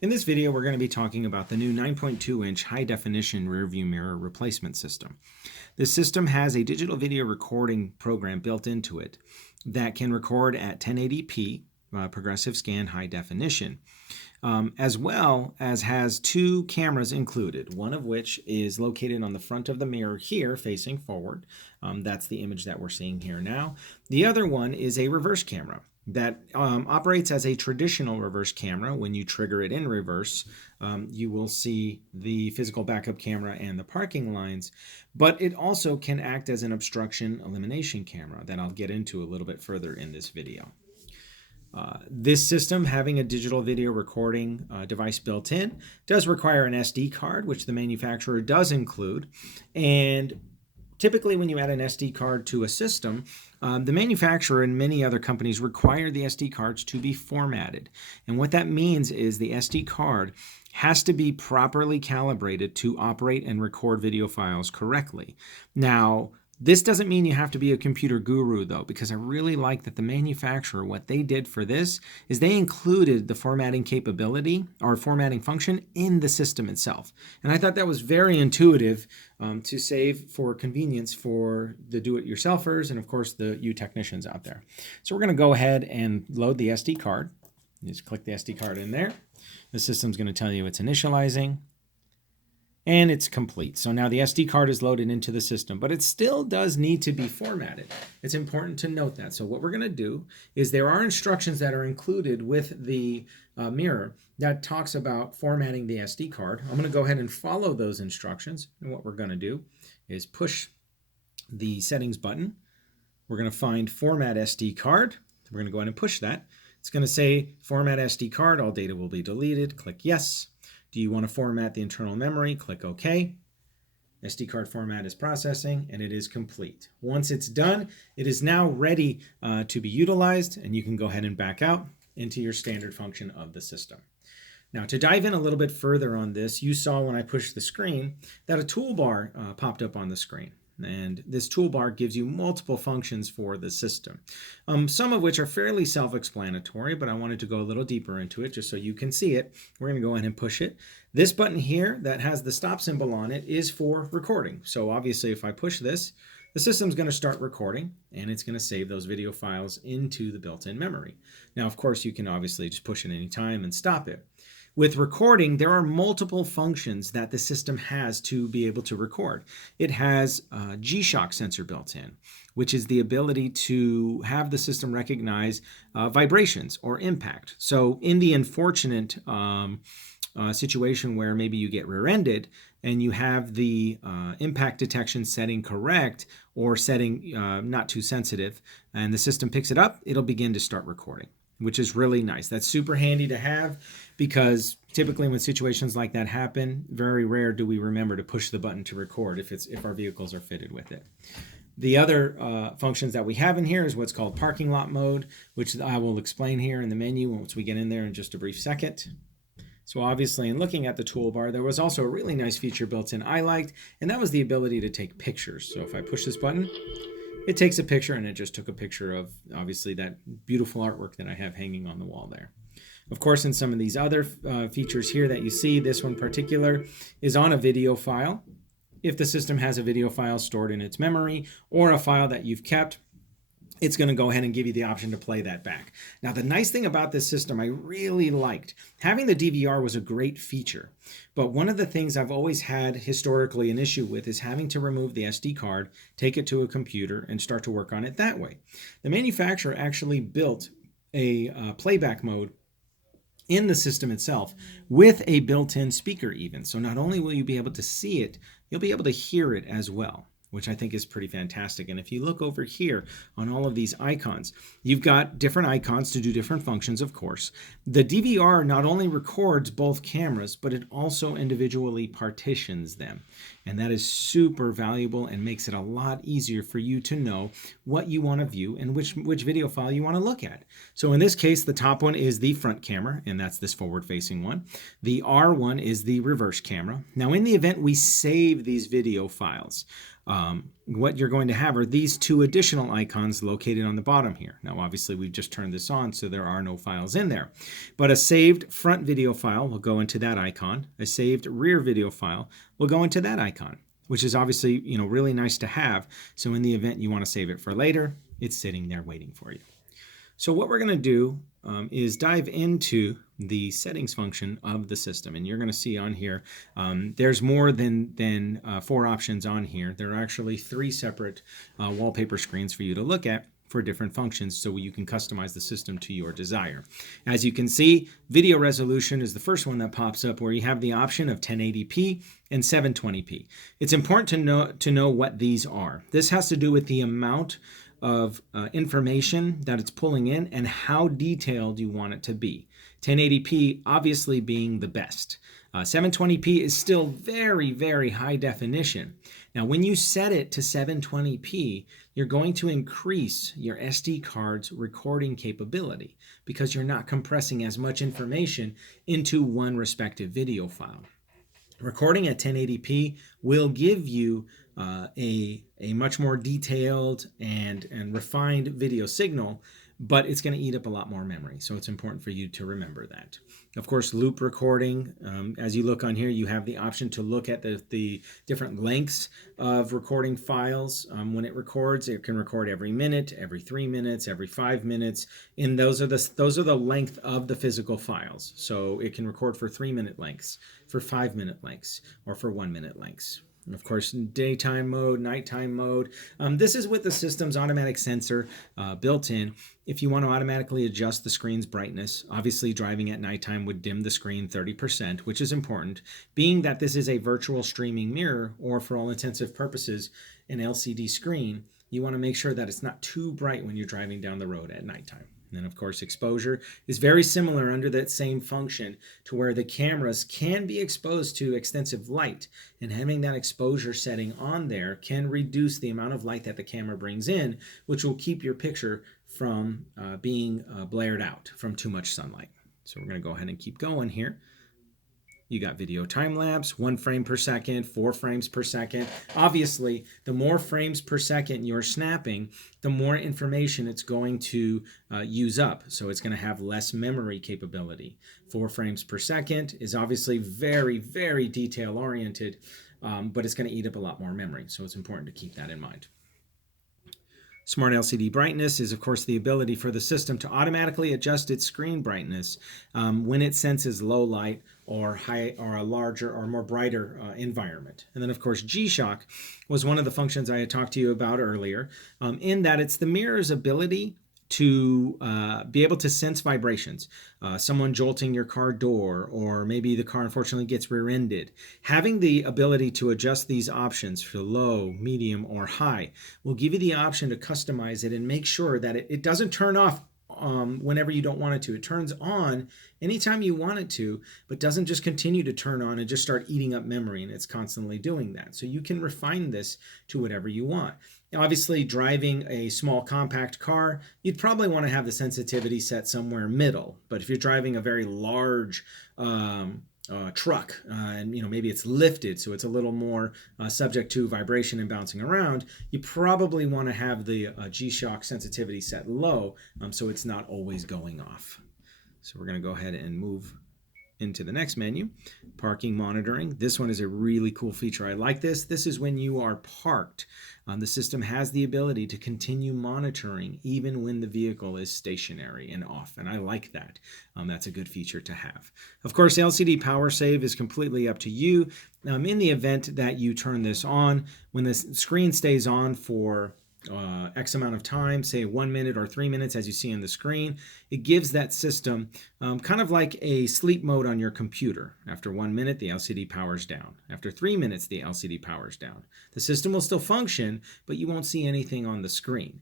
In this video, we're going to be talking about the new 9.2-inch high-definition rearview mirror replacement system. This system has a digital video recording program built into it that can record at 1080p, progressive scan high definition, as well as has two cameras included, one of which is located on the front of the mirror here facing forward. That's the image that we're seeing here now. The other one is a reverse camera that operates as a traditional reverse camera. When you trigger it in reverse, you will see the physical backup camera and the parking lines, but it also can act as an obstruction elimination camera that I'll get into a little bit further in this video. This system, having a digital video recording device built in, does require an SD card, which the manufacturer does include. And typically when you add an SD card to a system, the manufacturer and many other companies require the SD cards to be formatted. And what that means is the SD card has to be properly calibrated to operate and record video files correctly. Now, this doesn't mean you have to be a computer guru, though, because I really like that the manufacturer, what they did for this is they included the formatting capability or formatting function in the system itself. And I thought that was very intuitive to save for convenience for the do-it-yourselfers and, of course, you technicians out there. So we're going to go ahead and load the SD card. You just click the SD card in there. The system's going to tell you it's initializing. And it's complete. So now the SD card is loaded into the system, but it still does need to be formatted. It's important to note that. So what we're going to do is there are instructions that are included with the mirror that talks about formatting the SD card. I'm going to go ahead and follow those instructions. And what we're going to do is push the settings button. We're going to find format SD card. We're going to go ahead and push that. It's going to say format SD card. All data will be deleted. Click yes. Do you want to format the internal memory? Click OK. SD card format is processing and it is complete. Once it's done, it is now ready to be utilized, and you can go ahead and back out into your standard function of the system. Now, to dive in a little bit further on this, you saw when I pushed the screen that a toolbar popped up on the screen. And this toolbar gives you multiple functions for the system, some of which are fairly self-explanatory, but I wanted to go a little deeper into it just so you can see it. We're going to go ahead and push it. This button here that has the stop symbol on it is for recording. So obviously if I push this, the system's going to start recording and it's going to save those video files into the built-in memory. Now, of course, you can obviously just push it any time and stop it. With recording, there are multiple functions that the system has to be able to record. It has a G-Shock sensor built in, which is the ability to have the system recognize vibrations or impact. So in the unfortunate situation where maybe you get rear-ended and you have the impact detection setting correct or setting not too sensitive, and the system picks it up, it'll begin to start recording, which is really nice. That's super handy to have because typically when situations like that happen, very rare do we remember to push the button to record if our vehicles are fitted with it. The other functions that we have in here is what's called parking lot mode, which I will explain here in the menu once we get in there in just a brief second. So obviously in looking at the toolbar, there was also a really nice feature built in I liked, and that was the ability to take pictures. So if I push this button, it takes a picture, and it just took a picture of, obviously, that beautiful artwork that I have hanging on the wall there. Of course, in some of these other features here that you see, this one in particular is on a video file. If the system has a video file stored in its memory or a file that you've kept, it's going to go ahead and give you the option to play that back. Now, the nice thing about this system I really liked, having the DVR was a great feature, but one of the things I've always had historically an issue with is having to remove the SD card, take it to a computer, and start to work on it that way. The manufacturer actually built a playback mode in the system itself with a built-in speaker even. So not only will you be able to see it, you'll be able to hear it as well, which I think is pretty fantastic. And if you look over here on all of these icons, you've got different icons to do different functions, of course. The DVR not only records both cameras, but it also individually partitions them. And that is super valuable and makes it a lot easier for you to know what you want to view and which video file you want to look at. So in this case, the top one is the front camera, and that's this forward-facing one. The R one is the reverse camera. Now, in the event we save these video files, what you're going to have are these two additional icons located on the bottom here. Now, obviously, we've just turned this on, so there are no files in there. But a saved front video file will go into that icon. A saved rear video file will go into that icon, which is obviously, really nice to have. So in the event you want to save it for later, it's sitting there waiting for you. So what we're going to do is dive into the settings function of the system. And you're going to see on here, there's more than 4 options on here. There are actually 3 separate wallpaper screens for you to look at for different functions, so you can customize the system to your desire. As you can see, video resolution is the first one that pops up, where you have the option of 1080p and 720p. It's important to know what these are. This has to do with the amount of information that it's pulling in and how detailed you want it to be. 1080p obviously being the best. 720p is still very, very high definition. Now, when you set it to 720p, you're going to increase your SD card's recording capability because you're not compressing as much information into one respective video file. Recording at 1080p will give you a much more detailed and refined video signal, but it's going to eat up a lot more memory. So it's important for you to remember that. Of course, loop recording, as you look on here, you have the option to look at the different lengths of recording files. When it records, it can record every minute, every 3 minutes, every 5 minutes. And those are the length of the physical files. So it can record for 3-minute lengths, for 5-minute lengths, or for 1-minute lengths. Of course, daytime mode, nighttime mode. This is with the system's automatic sensor built in. If you want to automatically adjust the screen's brightness, obviously driving at nighttime would dim the screen 30%, which is important, being that this is a virtual streaming mirror, or for all intensive purposes, an LCD screen. You want to make sure that it's not too bright when you're driving down the road at nighttime. And then, of course, exposure is very similar under that same function, to where the cameras can be exposed to extensive light, and having that exposure setting on there can reduce the amount of light that the camera brings in, which will keep your picture from being blared out from too much sunlight. So we're going to go ahead and keep going here. You got video time lapse, 1 frame per second, 4 frames per second. Obviously, the more frames per second you're snapping, the more information it's going to use up. So it's going to have less memory capability. 4 frames per second is obviously very, very detail oriented, but it's going to eat up a lot more memory. So it's important to keep that in mind. Smart LCD brightness is, of course, the ability for the system to automatically adjust its screen brightness when it senses low light or high, or a larger or more brighter environment. And then, of course, G-Shock was one of the functions I had talked to you about earlier, in that it's the mirror's ability to be able to sense vibrations, someone jolting your car door, or maybe the car unfortunately gets rear-ended. Having the ability to adjust these options for low, medium, or high will give you the option to customize it and make sure that it doesn't turn off whenever you don't want it to. It turns on anytime you want it to, but doesn't just continue to turn on and just start eating up memory, and it's constantly doing that. So you can refine this to whatever you want. Obviously, driving a small compact car, you'd probably want to have the sensitivity set somewhere middle. But if you're driving a very large truck, and maybe it's lifted, so it's a little more subject to vibration and bouncing around, you probably want to have the G-Shock sensitivity set low, so it's not always going off. So we're going to go ahead and move into the next menu, parking monitoring. This one is a really cool feature. I like this. This is when you are parked. The system has the ability to continue monitoring even when the vehicle is stationary and off, and I like that. That's a good feature to have. Of course, LCD power save is completely up to you. In the event that you turn this on, when the screen stays on for X amount of time, say 1 minute or 3 minutes, as you see on the screen, it gives that system kind of like a sleep mode on your computer. After 1 minute, the LCD powers down. After 3 minutes, the LCD powers down. The system will still function, but you won't see anything on the screen.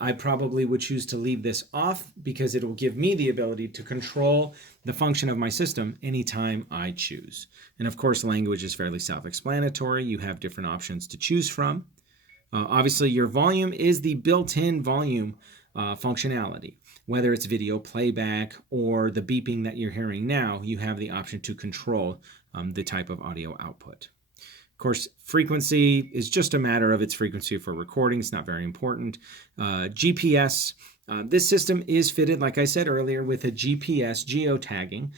I probably would choose to leave this off because it will give me the ability to control the function of my system anytime I choose. And of course, language is fairly self-explanatory. You have different options to choose from. Obviously, your volume is the built-in volume functionality. Whether it's video playback or the beeping that you're hearing now, you have the option to control the type of audio output. course, frequency is just a matter of its frequency for recording. It's not very important. GPS. This system is fitted, like I said earlier, with a GPS geotagging.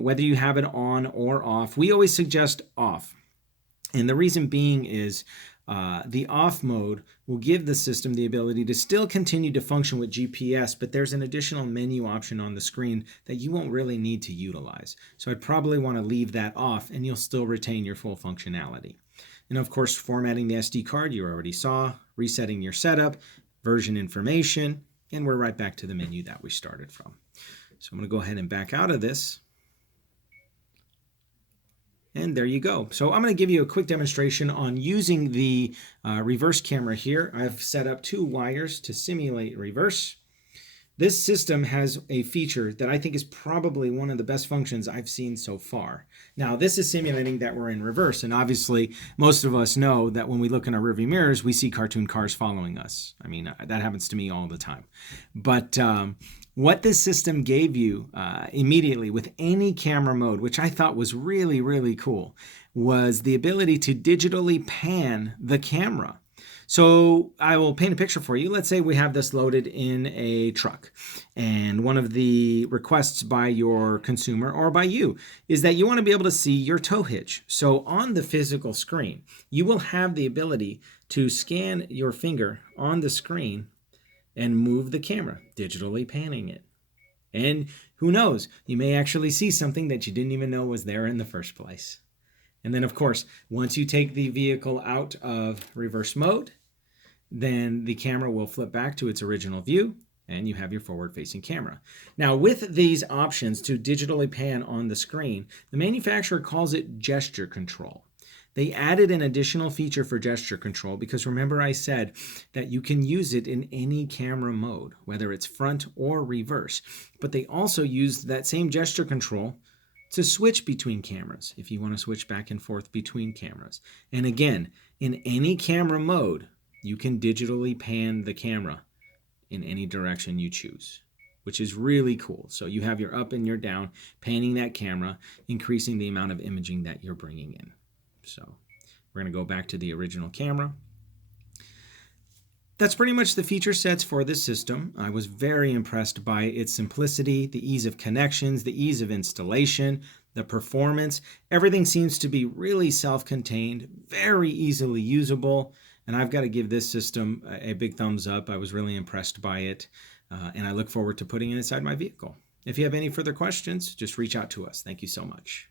Whether you have it on or off, we always suggest off. And the reason being is the off mode will give the system the ability to still continue to function with GPS, but there's an additional menu option on the screen that you won't really need to utilize. So I'd probably want to leave that off and you'll still retain your full functionality. And of course, formatting the SD card you already saw, resetting your setup, version information, and we're right back to the menu that we started from. So I'm going to go ahead and back out of this. And there you go. So I'm going to give you a quick demonstration on using the reverse camera here. I've set up 2 wires to simulate reverse. This system has a feature that I think is probably one of the best functions I've seen so far. Now, this is simulating that we're in reverse, and obviously most of us know that when we look in our rearview mirrors, we see cartoon cars following us. I mean, that happens to me all the time. But what this system gave you immediately with any camera mode, which I thought was really, really cool, was the ability to digitally pan the camera. So I will paint a picture for you. Let's say we have this loaded in a truck, and one of the requests by your consumer or by you is that you want to be able to see your tow hitch. So on the physical screen, you will have the ability to scan your finger on the screen and move the camera, digitally panning it. And who knows, you may actually see something that you didn't even know was there in the first place. And then, of course, once you take the vehicle out of reverse mode, then the camera will flip back to its original view and you have your forward-facing camera. Now, with these options to digitally pan on the screen, the manufacturer calls it gesture control. They added an additional feature for gesture control because remember I said that you can use it in any camera mode, whether it's front or reverse. But they also used that same gesture control to switch between cameras if you want to switch back and forth between cameras. And again, in any camera mode, you can digitally pan the camera in any direction you choose, which is really cool. So you have your up and your down, panning that camera, increasing the amount of imaging that you're bringing in. So we're going to go back to the original camera. That's pretty much the feature sets for this system. I was very impressed by its simplicity, the ease of connections, the ease of installation, the performance. Everything seems to be really self-contained, very easily usable, and I've got to give this system a big thumbs up. I was really impressed by it, and I look forward to putting it inside my vehicle. If you have any further questions, just reach out to us. Thank you so much.